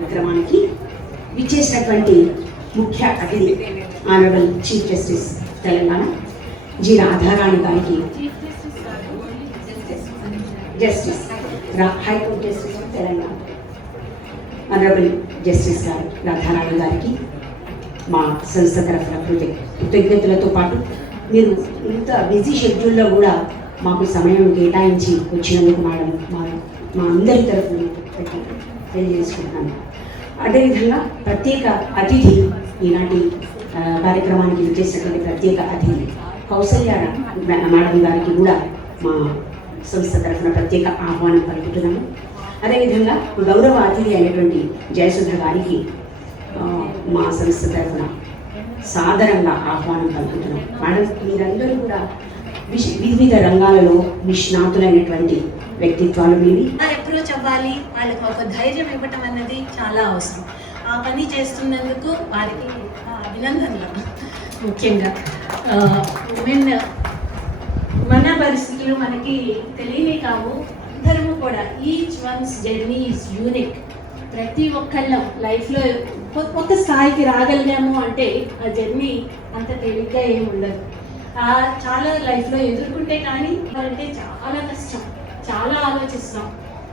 కార్యక్రమానికి విచ్చేసినటువంటి ముఖ్య అతిథి honourable chief justice Telangana G Radharani గారికి, justice high court justice Telangana honourable justice గారు రాధారాణి గారికి మా సంస్థ తరఫున కృతజ్ఞతలతో పాటు మీరు ఇంత బిజీ షెడ్యూల్లో కూడా మాకు సమయం కేటాయించి వచ్చినందుకు మేడం మా అందరి తరఫున తెలియజేసుకుంటున్నాను. అదేవిధంగా ప్రత్యేక అతిథి, ఈనాటి కార్యక్రమానికి విచ్చేసినటువంటి ప్రత్యేక అతిథి కౌసల్య మేడం గారికి కూడా మా సంస్థ తరఫున ప్రత్యేక ఆహ్వానం పలుకుతున్నాము. అదేవిధంగా గౌరవ అతిథి అయినటువంటి జయసుధ గారికి మా సంస్థ తరఫున సాదరంగా ఆహ్వానం పలుకుతున్నాం. మేడం, మీరందరూ కూడా వివిధ రంగాలలో నిష్ణాతులైనటువంటి వ్యక్తిత్వాలు మీవి. అప్రోచ్ అవ్వాలి, వాళ్ళకి ఒక ధైర్యం ఇవ్వటం అన్నది చాలా అవసరం. ఆ పని చేస్తున్నందుకు వారికి అభినందనలు. ముఖ్యంగా మన పరిస్థితులు మనకి తెలియని కావు. అందరము కూడా each one's journey is unique. ప్రతి ఒక్కళ్ళం లైఫ్లో ఒక స్థాయికి రాగలిగాము అంటే ఆ జర్నీ అంత తేలిగ్గా ఏమి ఉండదు. చాలా లైఫ్లో ఎదుర్కొంటే కానీ అంటే చాలా కష్టం, చాలా ఆలోచిస్తాం.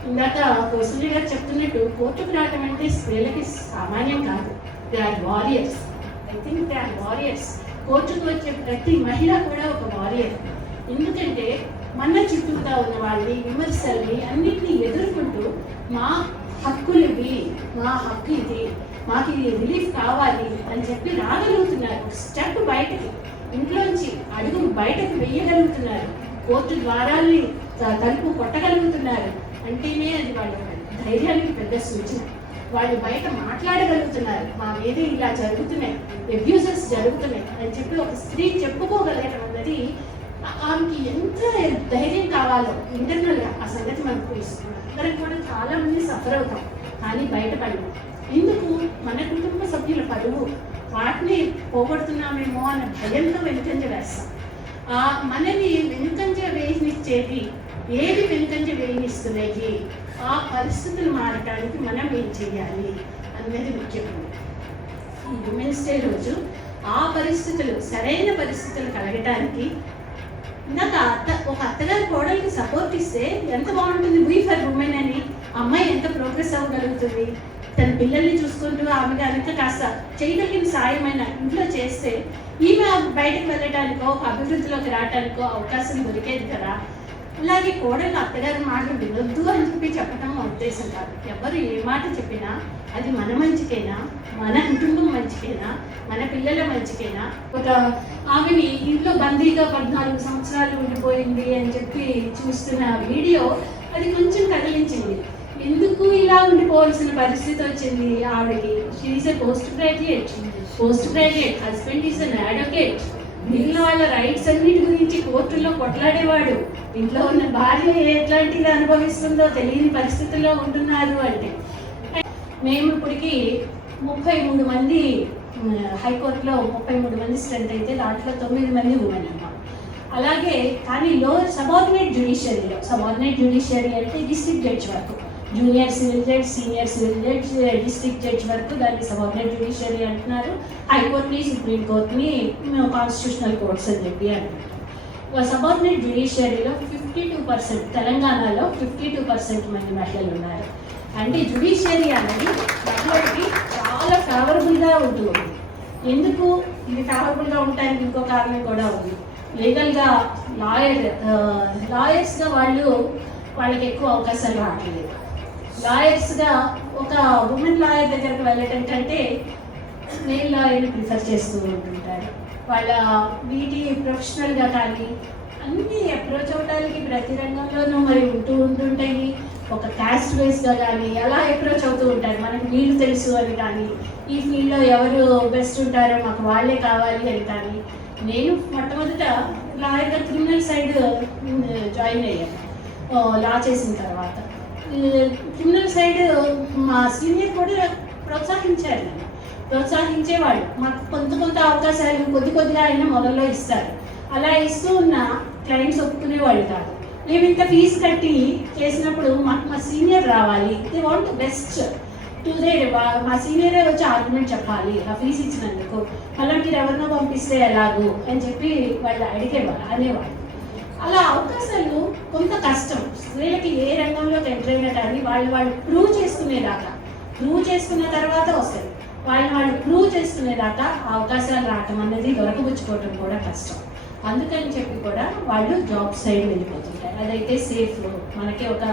ఇందాక కౌసల్య గారు చెప్తున్నట్టు కోర్టుకు రావడం అంటే స్త్రీలకి సామాన్యం కాదు. They are warriors. I think they are warriors. కోర్టుకు వచ్చే ప్రతి మహిళ కూడా ఒక వారియర్. ఎందుకంటే మన చుట్టూతా ఉన్న వాళ్ళని, విమర్శల్ని అన్నింటినీ ఎదుర్కొంటూ మా హక్కులు ఇవి, మా హక్కు ఇది, మాకు ఇది రిలీఫ్ కావాలి అని చెప్పి రాగలుగుతున్నారు. స్టెప్ బయటకి, ఇంట్లోంచి అడుగు బయటకు వెయ్యగలుగుతున్నారు. కోర్టు ద్వారాల్ని తలుపు కొట్టగలుగుతున్నారు అంటేనే అది వాళ్ళ ధైర్యానికి పెద్ద సూచన. వాళ్ళు బయట మాట్లాడగలుగుతున్నారు, మా మీద ఇలా జరుగుతున్నాయి, అబ్యూజెస్ జరుగుతున్నాయి అని చెప్పి ఒక స్త్రీ చెప్పుకోగలగడం అన్నది ఆమెకి ఎంత ధైర్యం కావాలో ఇంటర్నల్గా ఆ సంగతి మనకు తెలుస్తుంది. అందరికి కూడా చాలా మంది సఫర్ అవుతాం, కానీ బయటపడము. ఎందుకు? మన కుటుంబ సభ్యుల పరువు, వాటిని పోగొడుతున్నామేమో అన్న భయంతో వెనుకంజ వేస్తాం. మనని వెనుకంజ వేయనిచ్చేది ఏది వెనుకంజ వేయనిస్తున్నాయి, ఆ పరిస్థితులు మారటానికి మనం ఏం చేయాలి అన్నది ముఖ్యమైనది. ఈ ఉమెన్స్ డే రోజు ఆ పరిస్థితులు, సరైన పరిస్థితులు కలగటానికి ఇందాక ఒక అత్తగారి కోడలికి సపోర్ట్ ఇస్తే ఎంత బాగుంటుంది. వీ ఫర్ ఉమెన్ అని అమ్మాయి ఎంత ప్రోగ్రెస్ అవ్వగలుగుతుంది. తన పిల్లల్ని చూసుకుంటూ ఆమె కనుక కాస్త చేయగలిగిన సాయమైన ఇంట్లో చేస్తే ఈమె బయటకు వెళ్ళటానికో, ఒక అభివృద్ధిలోకి రావటానికో అవకాశం దొరికేది కదా. అలాగే కోడలు అత్తగారి మాటలు వినొద్దు అని చెప్పి చెప్పడం మా ఉద్దేశం కాదు. ఎవరు ఏ మాట చెప్పినా అది మన మంచికైనా, మన కుటుంబం మంచికైనా, మన పిల్లల మంచికైనా. ఒక ఆమెని ఇంట్లో బందీగా 14 సంవత్సరాలు ఉండిపోయింది అని చెప్పి చూస్తున్న వీడియో అది కొంచెం కదిలించింది. ఎందుకు ఇలా ఉండిపోవాల్సిన పరిస్థితి వచ్చింది ఆవిడకి? She is a post graduate, husband is an advocate. మిగిలిన వాళ్ళ రైట్స్ అన్నిటి గురించి కోర్టుల్లో కొట్లాడేవాడు. ఇంట్లో ఉన్న భార్య ఎట్లాంటిగా అనుభవిస్తుందో తెలియని పరిస్థితుల్లో ఉంటున్నారు. అంటే మేము ఇప్పటికి 33 మంది హైకోర్టులో 33 మంది స్ట్రెంత్ అయితే దాంట్లో 9 మంది ఉమెన్ అన్నమాట. అలాగే కానీ లోవర్ సబార్డినేట్ జ్యుడిషియరీ అంటే డిస్ట్రిక్ట్ జడ్జ్ వరకు, junior civil judge, senior civil judge, district judge వరకు దాన్ని సబార్డినేట్ జ్యుడిషియరీ అంటున్నారు. హైకోర్టుని, సుప్రీం కోర్టుని కాన్స్టిట్యూషనల్ కోర్ట్స్ అని చెప్పి అంటున్నారు. సబార్డినేట్ జ్యుడిషియరీలో 52%, తెలంగాణలో 52% మంది మహిళలు ఉన్నారు. అంటే జ్యుడిషియరీ అనేది మహిళలకి చాలా ఫేవరబుల్గా ఉంటుంది. ఎందుకు ఇది ఫేవరబుల్గా ఉండటానికి ఇంకో కారణం కూడా ఉంది. లీగల్గా లాయర్స్గా వాళ్ళకి ఎక్కువ అవకాశాలు రావట్లేదు. లాయర్స్గా ఒక ఉమెన్ లాయర్ దగ్గరకు వెళ్ళటం కంటే మేల్ లాయర్ని ప్రిఫర్ చేస్తూ ఉంటుంటారు. వాళ్ళ వీటి ప్రొఫెషనల్గా కానీ అన్నీ అప్రోచ్ అవడానికి ప్రతి రంగంలోనూ మరి ఉంటుంటాయి. ఒక క్యాస్ట్ వైజ్గా కానీ ఎలా అప్రోచ్ అవుతూ ఉంటారు. మనకి వీళ్ళు తెలుసు అని కానీ, ఈ ఫీల్డ్లో ఎవరు బెస్ట్ ఉంటారో మాకు వాళ్ళే కావాలి అని కానీ. నేను మొట్టమొదట లాయర్గా క్రిమినల్ సైడ్ జాయిన్ అయ్యాను లా చేసిన తర్వాత. క్రిమినల్ సైడ్ మా సీనియర్ కూడా ప్రోత్సహించేవాళ్ళు. మాకు కొంత అవకాశాలు కొద్దిగా అయినా మొదల్లో ఇస్తారు. అలా ఇస్తూ ఉన్న క్లయింట్స్ ఒప్పుకునేవాళ్ళు కాదు. మేము ఇంత ఫీజు కట్టి చేసినప్పుడు మాకు మా సీనియర్ రావాలి, దే వాంట్ బెస్ట్ టుడే మా సీనియరే వచ్చి ఆర్గ్యుమెంట్ చెప్పాలి ఆ ఫీజు ఇచ్చినందుకు, మళ్ళీ మీరు ఎవరినో పంపిస్తే ఎలాగో అని చెప్పి వాళ్ళు అనేవాళ్ళు. అలా అవకాశాలు కొంత కష్టం. స్త్రీలకి ఏ రంగంలోకి ఎంటర్ అయినా కానీ వాళ్ళు ప్రూవ్ చేసుకున్న తర్వాత వస్తుంది. వాళ్ళు ప్రూవ్ చేసుకునేదాకా ఆ అవకాశాలు రావటం అన్నది దొరకబుచ్చుకోవటం కూడా కష్టం. అందుకని చెప్పి కూడా వాళ్ళు జాబ్ సైడ్ వెళ్ళిపోతుంటారు. అదైతే సేఫ్, మనకి ఒక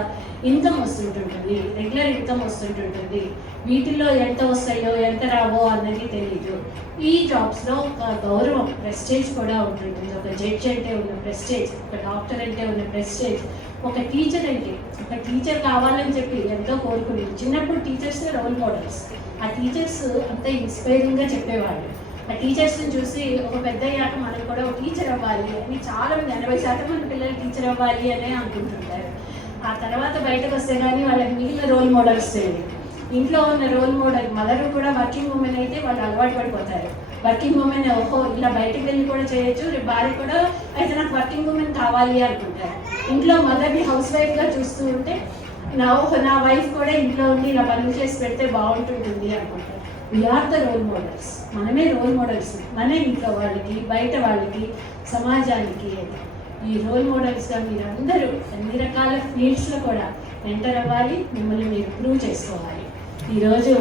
ఇన్కమ్ వస్తుంటుంటుంది, రెగ్యులర్ ఇన్కమ్ వస్తుంటుంటుంది. వీటిల్లో ఎంత వస్తాయో ఎంత రావో అన్నది తెలీదు. ఈ జాబ్స్లో ఒక గౌరవం, ప్రెస్టేజ్ కూడా ఉంటుంటుంది. ఒక జడ్జ్ అంటే ఉన్న ప్రెస్టేజ్, ఒక డాక్టర్ అంటే ఉన్న ప్రెస్టేజ్, ఒక టీచర్ కావాలని చెప్పి ఎంతో కోరుకునేది. చిన్నప్పుడు టీచర్స్ రోల్ మోడల్స్. ఆ టీచర్స్ అంత ఇన్స్పైరింగ్గా చెప్పేవాళ్ళు. ఆ టీచర్స్ని చూసి ఒక పెద్ద అయ్యాక మనం కూడా ఒక టీచర్ అవ్వాలి అని చాలా మంది 80% మంది పిల్లలు టీచర్ అవ్వాలి అనే అనుకుంటుంటారు. ఆ తర్వాత బయటకు వస్తే కానీ వాళ్ళకి మిగిలిన రోల్ మోడల్స్ తెలియదు. ఇంట్లో ఉన్న రోల్ మోడల్ మదర్ కూడా వర్కింగ్ ఉమెన్ అయితే వాళ్ళు అలవాటు పడిపోతారు. వర్కింగ్ ఉమెన్ ఓహో ఇలా బయటకు వెళ్ళి కూడా చేయొచ్చు, రేపు భార్య కూడా అయితే నాకు వర్కింగ్ ఉమెన్ కావాలి అనుకుంటారు. ఇంట్లో మదర్ని హౌస్ వైఫ్గా చూస్తూ ఉంటే నా వైఫ్ కూడా ఇంట్లో ఉండి ఇలా పనులు చేసి పెడితే బాగుంటుంది అనుకుంటారు. We are the role models. మనమే రోల్ మోడల్స్, మన ఇంట్లో వాళ్ళకి, బయట వాళ్ళకి, సమాజానికి. ఈ రోల్ మోడల్స్గా మీరు అందరూ అన్ని రకాల ఫీల్డ్స్లో కూడా ఎంటర్ అవ్వాలి, మిమ్మల్ని మీరు ప్రూవ్ చేసుకోవాలి. ఈరోజు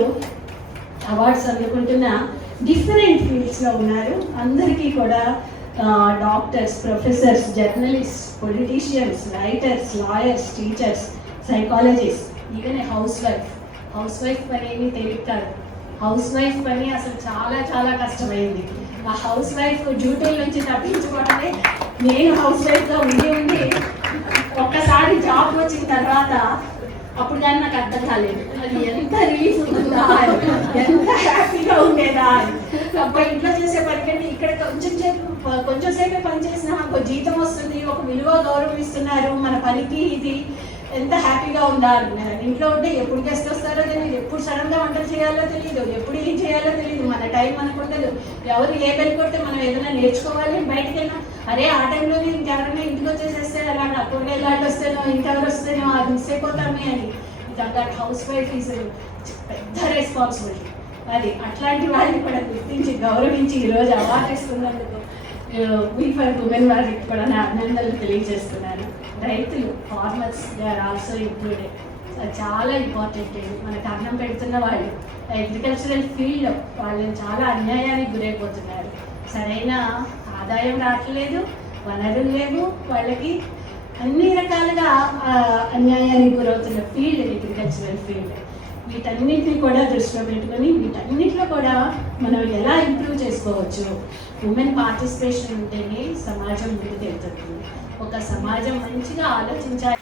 అవార్డ్స్ అందుకుంటున్న డిఫరెంట్ ఫీల్డ్స్లో ఉన్నారు. అందరికీ కూడా doctors, professors, journalist, politicians, writers, lawyers, teachers, psychologist, even house wife పని ఏమీ తెలియదు. హౌస్ వైఫ్ పని అసలు చాలా చాలా కష్టమైంది. ఆ హౌస్ వైఫ్ డ్యూటీల నుంచి తప్పించుకోవడమే. నేను హౌస్ వైఫ్గా ఉండి ఒక్కసారి జాబ్ వచ్చిన తర్వాత అప్పుడు కానీ నాకు అర్థం కాలేదు అది ఎంత రిలీఫ్ ఉంటుందా, ఎంత హ్యాపీగా ఉండేదా అని. అబ్బాయి ఇంట్లో చేసే పని కంటే ఇక్కడ కొంచెం సేపే పని చేసినా ఒక జీతం వస్తుంది, ఒక విలువ గౌరవం ఇస్తున్నారు మన పనికి, ఇది ఎంత హ్యాపీగా ఉందా అన్నారు. ఇంట్లో ఉంటే ఎప్పుడు గెస్ట్ వస్తారో తెలియదు, ఎప్పుడు సడన్గా వంటలు చేయాలో తెలియదు, ఎప్పుడు ఏం చేయాలో తెలియదు, మన టైం మనకు ఉండదు. ఎవరు ఏ బెల్ కొడితే మనం ఏదైనా నేర్చుకోవాలి, బయటకు వెళ్ళినా అరే ఆ టైంలో ఇంకెవరైనా ఇంటికి వచ్చేసేస్తే అలాంటి అప్పుడు వెళ్ళాలి వస్తేనో ఇంకెవరు వస్తేనో అది మిస్ అయిపోతామే అని. దట్ హౌస్ వైఫ్ ఈజ్ పెద్ద రెస్పాన్సిబిలిటీ. అది అట్లాంటి వాళ్ళని కూడా గుర్తించి గౌరవించి ఈరోజు అవార్డు ఇస్తున్నందుకు వీ ఫర్ ఉమెన్ వారికి కూడా నా అభినందనలు తెలియజేస్తున్నాను. రైతులు, farmers, they are also included. చాలా ఇంపార్టెంట్. మనకు అన్నం పెడుతున్న వాళ్ళు అగ్రికల్చరల్ ఫీల్డ్లో వాళ్ళు చాలా అన్యాయానికి గురైపోతున్నారు. సరైన ఆదాయం రావట్లేదు, వనరులు లేవు, వాళ్ళకి అన్ని రకాలుగా అన్యాయానికి గురవుతున్న ఫీల్డ్ అగ్రికల్చరల్ ఫీల్డ్. వీటన్నిటిని కూడా దృష్టిలో పెట్టుకొని వీటన్నిటిలో కూడా మనం ఎలా ఇంప్రూవ్ చేసుకోవచ్చు. ఉమెన్ పార్టిసిపేషన్ ఉంటేనే సమాజం ముందుకు వెళ్తుంది. ఒక సమాజం మంచిగా ఆలోచించాలి.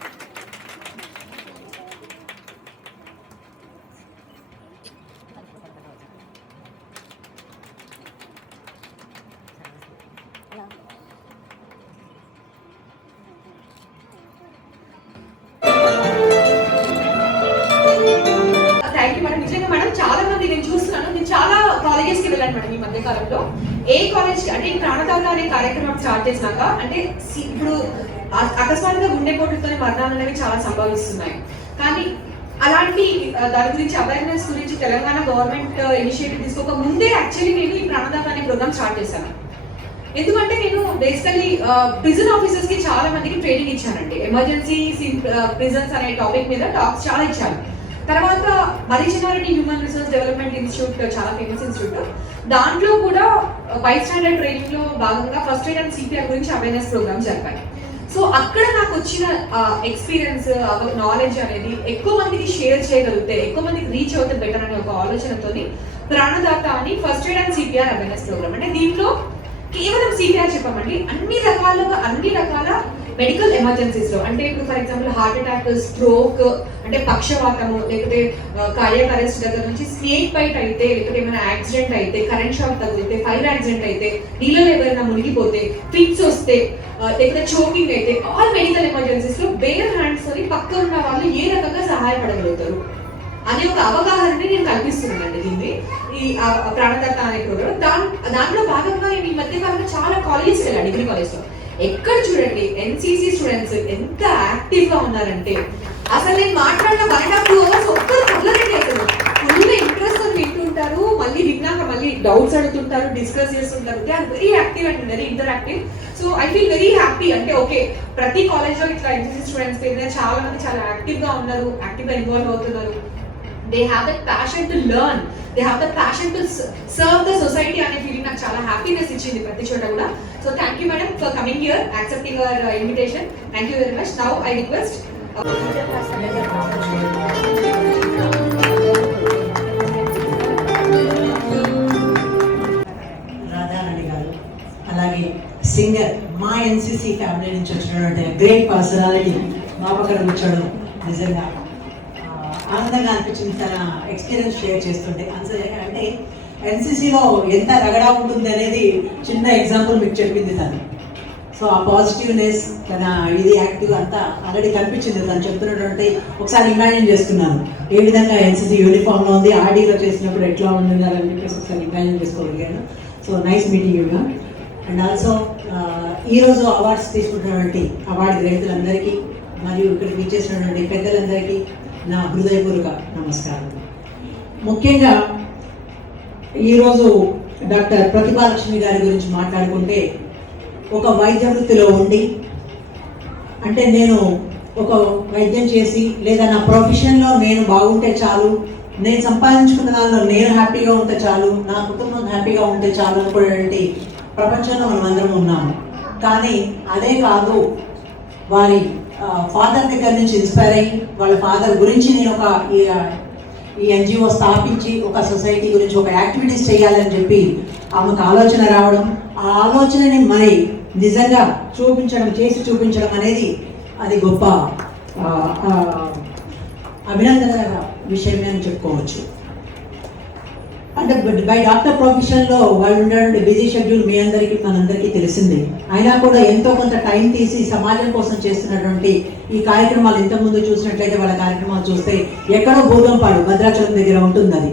చాలా మంది నేను చూస్తున్నాను, నేను చాలా కాలేజెస్ కి వెళ్ళాను మేడం ఈ మధ్య కాలంలో. ఏ కాలేజ్ అంటే ప్రాణదాత అనే కార్యక్రమం స్టార్ట్ చేసినాక అంటే ఇప్పుడు అకస్మాత్తుగా గుండెపోటుతోనే మరణాలు అనేవి చాలా సంభవిస్తున్నాయి. కానీ అలాంటి దాని గురించి అవేర్నెస్ గురించి తెలంగాణ గవర్నమెంట్ ఇనిషియేటివ్ తీసుకోక ముందే యాక్చువల్లీ నేను ఈ ప్రాణదాత అనే ప్రోగ్రామ్ స్టార్ట్ చేశాను. ఎందుకంటే నేను బేసికల్లీ ప్రిజన్ ఆఫీసర్స్ కి చాలా మందికి ట్రైనింగ్ ఇచ్చానండి. ఎమర్జెన్సీ ప్రిజన్స్ అనే టాపిక్ మీద టాక్స్ చాలా ఇచ్చాను. తర్వాత మరిచినారెడ్డి హ్యూమన్ రిసోర్స్ డెవలప్మెంట్ ఇన్స్టిట్యూట్ చాలా ఫేమస్ ఇన్స్టిట్యూట్, దాంట్లో కూడా 5 స్టాండర్డ్ ట్రైనింగ్ లో భాగంగా ఫస్ట్ ఎయిడ్ అండ్ సిపిఆర్ గురించి అవేర్నెస్ ప్రోగ్రామ్ జరిపాయి. సో అక్కడ నాకు వచ్చిన ఎక్స్పీరియన్స్, నాలెడ్జ్ అనేది ఎక్కువ మందికి షేర్ చేయగలిగితే, ఎక్కువ మందికి రీచ్ అవుతే బెటర్ అనే ఒక ఆలోచనతోని ప్రాణదాత అని first aid and CPR awareness program. అంటే దీంట్లో కేవలం సిపిఆర్ చెప్పమండి, అన్ని రకాల మెడికల్ ఎమర్జెన్సీస్ లో, అంటే ఇప్పుడు for example heart attack, stroke, అంటే పక్షవాతము, లేకపోతే కార్డియాక్ అరెస్ట్ దగ్గర నుంచి స్నేక్ బైట్ అయితే, లేకపోతే ఏమైనా యాక్సిడెంట్ అయితే, కరెంట్ షాక్ తగిలితే, ఫైర్ యాక్సిడెంట్ అయితే, నీళ్ళలో ఎవరైనా మునిగిపోతే, ఫిట్స్ వస్తే, లేకపోతే చోకింగ్ అయితే, ఆల్ మెడికల్ ఎమర్జెన్సీస్ లో బేర్ హ్యాండ్స్ అని పక్క ఉన్న వాళ్ళు ఏ రకంగా సహాయపడగలుగుతారు అనే ఒక అవగాహనని నేను కల్పిస్తున్నానండి దీన్ని, ఈ ప్రాణదాత అనే ప్రోగ్రామ్. దాంట్లో భాగంగా నేను ఈ మధ్య కాలంలో చాలా కాలేజెస్కి వెళ్ళాను. డిగ్రీ కాలేజ్ లో ఎక్కడ చూడండి ఎన్సీసీ స్టూడెంట్స్ ఎంత యాక్టివ్ గా ఉన్నారంటే, అసలు నేను మాట్లాడిన 1.5 hours ఒక్కరు మొదలెట్టి ఫుల్ డౌట్స్ అడుగుతుంటారు, డిస్కస్ చేస్తుంటారు. They are very active and very interactive. So I feel very happy. అంటే ఓకే, ప్రతి కాలేజ్లో ఇట్లా ఎన్సీసీ స్టూడెంట్స్ పేరు చాలా మంది చాలా యాక్టివ్గా ఉన్నారు, యాక్టివ్గా ఇన్వాల్వ్ అవుతున్నారు. They have that passion to learn, they have that passion to serve the society అనే ఫీలింగ్ నాకు చాలా హ్యాపీనెస్ ఇచ్చింది ప్రతి చోట కూడా. So thank you madam for coming here, accepting hour invitation. Thank you very much. Now I request Radharani గారు, అలాగే singer, మా ఎన్సీసీ ఫ్యామిలీ నుంచి వచ్చినటువంటి గ్రేట్ పర్సనాలిటీ మా పక్కన కూర్చోవడం నిజంగా ఆనందంగా అనిపించింది. తన ఎక్స్పీరియన్స్ షేర్ చేస్తుంటే అంటే ఎన్సీసీలో ఎంత రగడా ఉంటుంది అనేది చిన్న ఎగ్జాంపుల్ మీకు చెప్పింది తను. సో ఆ పాజిటివ్నెస్, తన ఇది యాక్టివ్ అంతా ఆల్రెడీ కనిపించింది తను చెప్తున్నటువంటి. ఒకసారి ఇమాజిన్ చేస్తున్నాను ఏ విధంగా ఎన్సీసీ యూనిఫామ్లో ఉంది, ఆర్డీలో చేసినప్పుడు ఎట్లా ఉంది అని చెప్పేసి ఒకసారి ఇమాజిన్ చేసుకోగలిగాను. So nice meeting you ma'am. And also ఈరోజు అవార్డ్స్ తీసుకుంటున్నటువంటి అవార్డు గ్రహీతలందరికీ మరియు ఇక్కడికి విచ్చేసినటువంటి పెద్దలందరికీ నా హృదయపూర్వక నమస్కారం. ముఖ్యంగా ఈరోజు డాక్టర్ ప్రతిభాలక్ష్మి గారి గురించి మాట్లాడుకుంటే, ఒక వైద్య వృత్తిలో ఉండి, అంటే నేను ఒక వైద్యం చేసి లేదా నా ప్రొఫెషన్లో నేను బాగుంటే చాలు, నేను సంపాదించుకున్న దానిలో నేను హ్యాపీగా ఉంటే చాలు, నా కుటుంబం హ్యాపీగా ఉంటే చాలు అనుకునేటువంటి ప్రపంచంలో మనం అందరం ఉన్నాము. కానీ అదే కాదు, వారి ఫాదర్ దగ్గర నుంచి ఇన్స్పైర్ అయ్యి వాళ్ళ ఫాదర్ గురించి నేను ఒక ఈ ఎన్జిఓ స్థాపించి ఒక సొసైటీ గురించి ఒక యాక్టివిటీస్ చేయాలని చెప్పి ఆమెకు ఆలోచన రావడం, ఆ ఆలోచనని మరి నిజంగా చేసి చూపించడం అనేది అది గొప్ప అభినందన విషయమే అని చెప్పుకోవచ్చు. అంటే బై డాక్టర్ ప్రొఫెషన్లో వాళ్ళు ఉండేటువంటి బిజీ షెడ్యూల్ మీ అందరికీ మనందరికీ తెలిసిందే. అయినా కూడా ఎంతో కొంత టైం తీసి సమాజం కోసం చేస్తున్నటువంటి ఈ కార్యక్రమాలు ఇంతకుముందు చూసినట్లయితే వాళ్ళ కార్యక్రమాలు చూస్తే ఎక్కడో భూగంపాడు భద్రాచలం దగ్గర ఉంటుంది, అది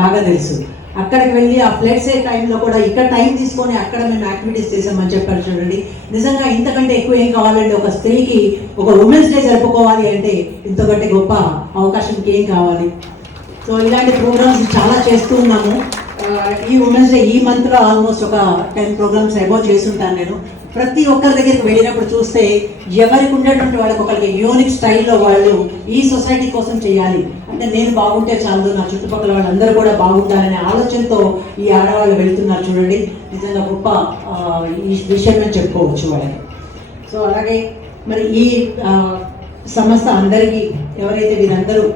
బాగా తెలుసు. అక్కడికి వెళ్ళి ఆ ఫ్లెక్సే టైంలో కూడా ఇక్కడ టైం తీసుకొని అక్కడ మేము యాక్టివిటీస్ చేసామని చెప్పారు. చూడండి, నిజంగా ఇంతకంటే ఎక్కువ ఏం కావాలంటే ఒక స్త్రీకి ఒక ఉమెన్స్ డే జరుపుకోవాలి అంటే ఇంతకంటే గొప్ప అవకాశం ఏం కావాలి. సో ఇలాంటి ప్రోగ్రామ్స్ చాలా చేస్తూ ఉన్నాము. ఈ ఉమెన్స్ డే ఈ మంత్లో ఆల్మోస్ట్ ఒక 10 ప్రోగ్రామ్స్ అబౌవ్ చేస్తుంటాను నేను. ప్రతి ఒక్కరి దగ్గరికి వెళ్ళినప్పుడు చూస్తే ఎవరికి ఉండేటువంటి వాళ్ళకి ఒకరికి యూనిక్ స్టైల్లో వాళ్ళు ఈ సొసైటీ కోసం చేయాలి అంటే నేను బాగుంటే చాలు, నా చుట్టుపక్కల వాళ్ళందరూ కూడా బాగుంటారనే ఆలోచనతో ఈ ఆడవాళ్ళు వెళ్తున్నారు. చూడండి, నిజంగా గొప్ప ఈ విషయమే చెప్పుకోవచ్చు వాళ్ళకి. సో అలాగే మరి ఈ సంస్థ అందరికీ ఎవరైతే వీరందరూ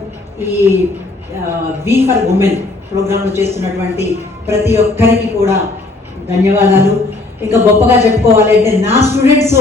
ఈ వి ఫర్ ఉమెన్ ప్రోగ్రాంలు చేస్తున్నటువంటి ప్రతి ఒక్కరికి కూడా ధన్యవాదాలు. ఇంకా గొప్పగా చెప్పుకోవాలి అంటే నా స్టూడెంట్స్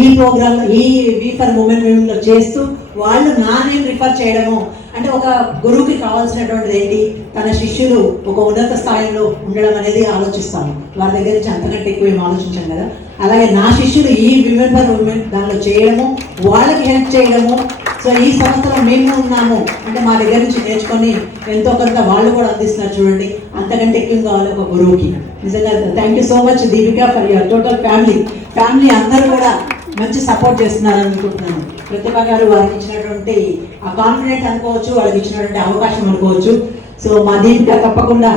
ఈ ప్రోగ్రామ్ ఈ వి ఫర్ ఉమెన్ లో చేస్తూ వాళ్ళు నా నేమ్ రిఫర్ చేయడము అంటే ఒక గురువుకి కావాల్సినటువంటిది ఏంటి, తన శిష్యులు ఒక ఉన్నత స్థాయిలో ఉండడం అనేది ఆలోచిస్తాను. వారి దగ్గర నుంచి అంతకంటే ఎక్కువ ఏం ఆలోచించాను కదా. అలాగే నా శిష్యులు ఈ విమెన్ ఫర్ ఉమెన్ దానిలో చేయడము, వాళ్ళకి హెల్ప్ చేయడము. సో ఈ సంస్థలో మేము ఉన్నాము అంటే మా దగ్గర నుంచి నేర్చుకొని ఎంతో కొంత వాళ్ళు కూడా అందిస్తున్నారు. చూడండి, అంతకంటే ఎక్కువ కావాలి ఒక గురువుకి. నిజంగా thank you so much Deepika for your total family అందరూ కూడా మంచి సపోర్ట్ చేస్తున్నారు అనుకుంటున్నాను. ప్రతిభ గారు వారికి ఇచ్చినటువంటి ఆ కాన్ఫిడెంట్ అనుకోవచ్చు, వాళ్ళకి ఇచ్చినటువంటి అవకాశం అనుకోవచ్చు. సో మా దీపిక తప్పకుండా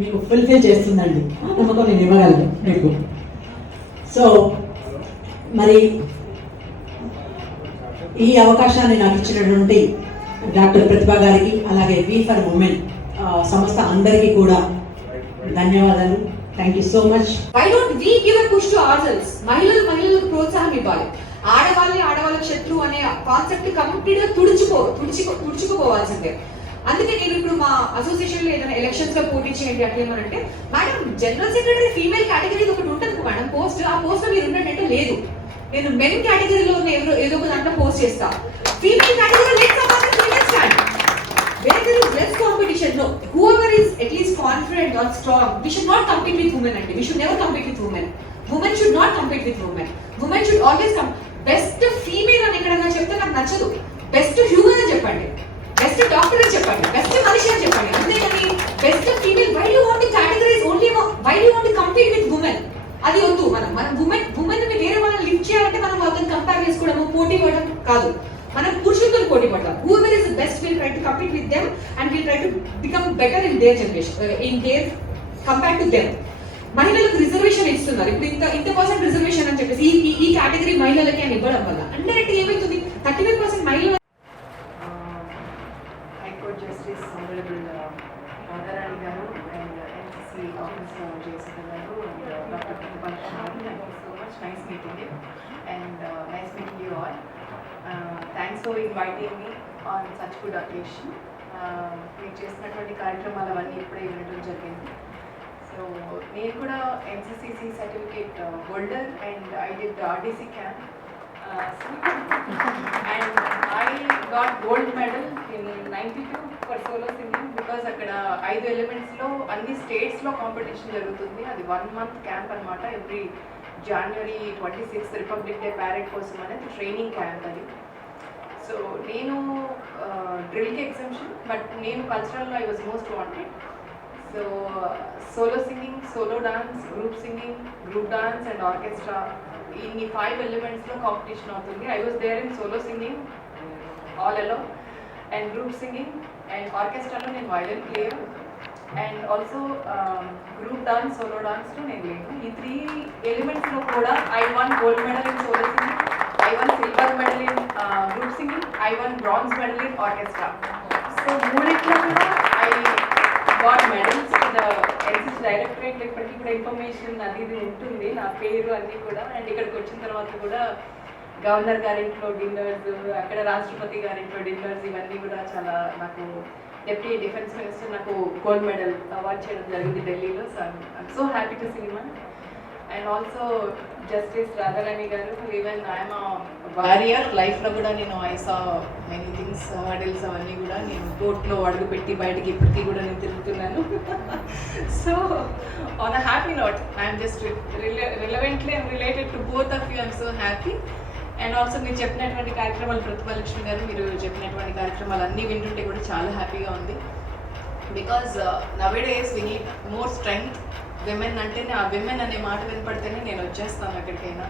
మీకు ఫుల్ఫిల్ చేస్తుందండి, ఆ నమ్మకం నేను ఇవ్వగలను మీకు. సో మరి ఈ అవకాశాన్ని నాకు ఇచ్చినటువంటి డాక్టర్ ప్రతిభ గారికి అలాగే వి ఫర్ ఉమెన్ సంస్థ అందరికీ కూడా ధన్యవాదాలు. Thank you so much. Why don't we give a push to ourselves? మహిళలకు ప్రోత్సాహం ఇవ్వాలి. ఆడవాళ్ళకి శత్రువు అనే కాన్సెప్ట్ కంప్లీట్ గా తుడుచుకుపోవాల్సిందే. అందుకే నేను ఇప్పుడు మా అసోసియేషన్ లో ఏదైనా ఎలక్షన్స్ లో పోటీ చేయండి అంటే ఏమనంటే, madam general secretary female category ఒకటి ఉంటుంది మేడం పోస్ట్, ఆ పోస్ట్ లో మీరు ఉన్నట్టు లేదు, నేను మెన్ కేటగిరీలో ఉన్న ఏదో ఒక దాంట్లో పోస్ట్ చేస్తా. Female category where there is less competition, no, whoever is at least confident or strong, we should not compete with women. We should never compete with women. Women should not compete with women. Women should always come. Best female అని ఎక్కడన్నా చెప్తే నాకు నచ్చదు. Best human అని చెప్పండి, best doctor అని చెప్పండి, best మనిషి అని చెప్పండి. అంతేగాని best female why you want to categorize only, why you want to compete with women, అది వద్దు. మనం ఉమెన్ వేరే వాళ్ళని లిఫ్ట్ చేయాలంటే మనం వాళ్ళని కంపేర్ చేసుకోవడము, పోటీ పడడం కాదు. మనం పురుషులతో పోటీ పడతాం. whoever is the best will try to compete with them and will try to become better in their generation, in their compare to them. మహిళలకు రిజర్వేషన్ ఇస్తున్నారు. ఇప్పుడు ఇంత పర్సెంట్ రిజర్వేషన్ అని చెప్పేసి ఈ కేటగిరీ మహిళలకి అని ఇవ్వడం వల్ల ఇండైరెక్ట్ ఏమవుతుంది, 35% మహిళలు. హైకోర్టు జస్టిస్ ఆనరబుల్ రాధారాణి గారు అండ్ ఎన్సీసీ ఆఫీసర్ జేసీ గారు అండ్ డాక్టర్ ప్రతిభాష గారు, thank you so much. Nice meeting and nice meeting you all. Thanks for inviting me on such good occasion. మీరు చేసినటువంటి కార్యక్రమాలు అవన్నీ ఇప్పుడే వినడం జరిగింది. సో నేను కూడా NCC certificate holder and I did RDC camp and I got gold medal in 92 for solo singing because అక్కడ 5 ఎలిమెంట్స్లో అన్ని స్టేట్స్లో కాంపిటీషన్ జరుగుతుంది. అది 1 month క్యాంప్ అనమాట. Every January 26 republic day parade కోసం అనేది ట్రైనింగ్ క్యాంప్ అది. సో నేను డ్రిల్కి ఎగ్జామ్షన్, బట్ నేను కల్చరల్లో I was most wanted. So solo singing, solo dance, group singing, group dance and orchestra, ఇన్ని 5 ఎలిమెంట్స్లో కాంపిటీషన్ అవుతుంది. I was there in solo singing all అలో అండ్ గ్రూప్ సింగింగ్ అండ్ ఆర్కెస్ట్రాలో నేను violin player and also group dance, solo డాన్స్లో నేను లేను. ఈ 3 ఎలిమెంట్స్లో కూడా I won gold medal in solo singing, I won silver medal in group singing, I won bronze medal in orchestra. So మూడిట్లో కూడా I got medals. The NCC directorate ఇప్పటికీ కూడా ఇన్ఫర్మేషన్ అది ఇది ఉంటుంది, నా పేరు అన్నీ కూడా. అండ్ ఇక్కడికి వచ్చిన తర్వాత కూడా గవర్నర్ గారింట్లో డిన్నర్స్, అక్కడ రాష్ట్రపతి గారింట్లో డిన్నర్స్, ఇవన్నీ కూడా చాలా నాకు డిప్యూటీ డిఫెన్స్ మినిస్టర్ నాకు గోల్డ్ మెడల్ అవార్డ్ చేయడం జరిగింది ఢిల్లీలో. So I'm so happy to see man. And also justice Radharani garu, even I'm warrior లైఫ్లో కూడా నేను I saw many things, hurdles అవన్నీ కూడా నేను కోర్టులో అడుగు పెట్టి బయటికి ఇప్పటికీ కూడా నేను తిరుగుతున్నాను. So on a happy note I'm just relevantly I'm related to both of you. I'm so happy. And also మీరు చెప్పినటువంటి కార్యక్రమాలు, ప్రతిభాలక్ష్మి గారు మీరు చెప్పినటువంటి కార్యక్రమాలు అన్నీ వింటుంటే కూడా చాలా హ్యాపీగా ఉంది. Because nowadays we need more strength. Women అంటేనే, ఆ విమెన్ అనే మాట వినపడితేనే నేను వచ్చేస్తాను ఎక్కడికైనా.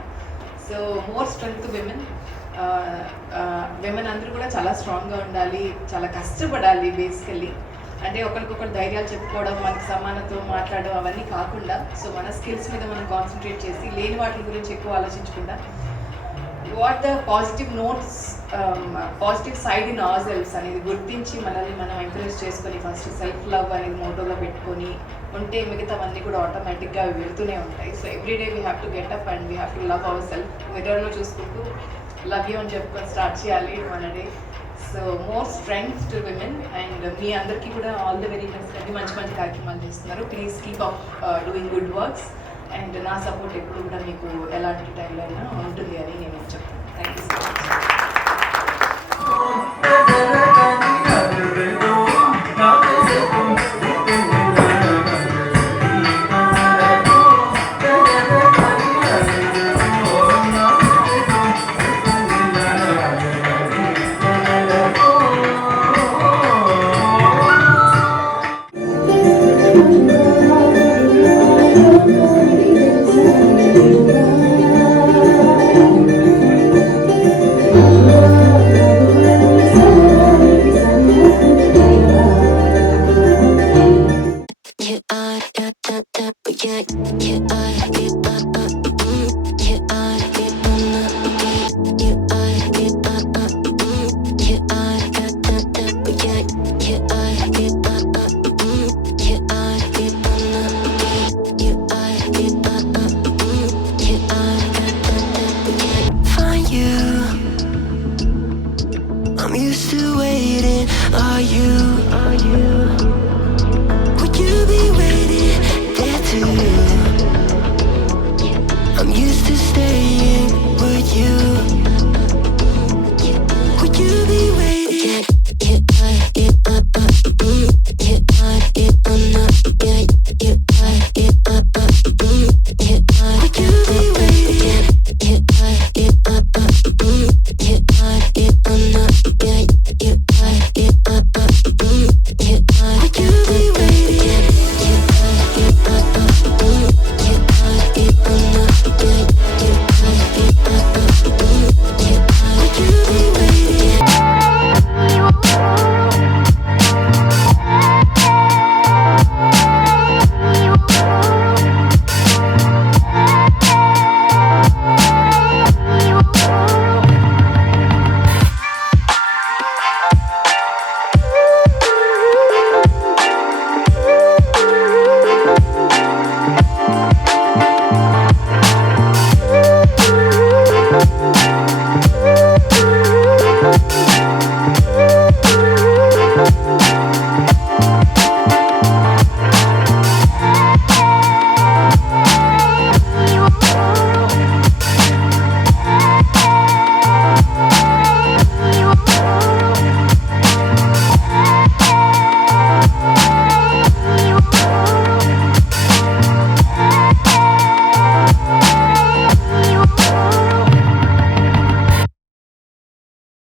So more strength women. Women అందరూ కూడా చాలా స్ట్రాంగ్గా ఉండాలి, చాలా కష్టపడాలి బేసికల్లీ. అంటే ఒకరికొకరు ధైర్యాలు చెప్పుకోవడం, మనకి సమానత్వం మాట్లాడడం అవన్నీ కాకుండా, సో మన స్కిల్స్ మీద మనం కాన్సన్ట్రేట్ చేసి లేని వాటి గురించి ఎక్కువ ఆలోచించకుండా what the positive notes, positive side in our selves అనేది గుర్తించి మనల్ని మనం ఎంకరేజ్ చేసుకొని ఫస్ట్ సెల్ఫ్ లవ్ అనేది మోటోగా పెట్టుకొని ఉంటే మిగతావన్నీ కూడా ఆటోమేటిక్గా అవి వెళ్తూనే ఉంటాయి. So everyday we have to get up and we have to love our self. మిర్రర్లో చూసుకుంటూ లవ్ యూ అని చెప్పుకొని స్టార్ట్ చేయాలి మన day. So more strength to women. And మీ అందరికీ కూడా ఆల్ ది వెరీ బెస్ట్ అండి. మంచి మంచి కార్యక్రమాలు చేస్తున్నారు. Please keep up doing good works. And నా సపోర్ట్ ఎప్పుడు కూడా మీకు ఎలాంటి టైంలో అయినా ఉంటుంది అని నేను చెప్తాను.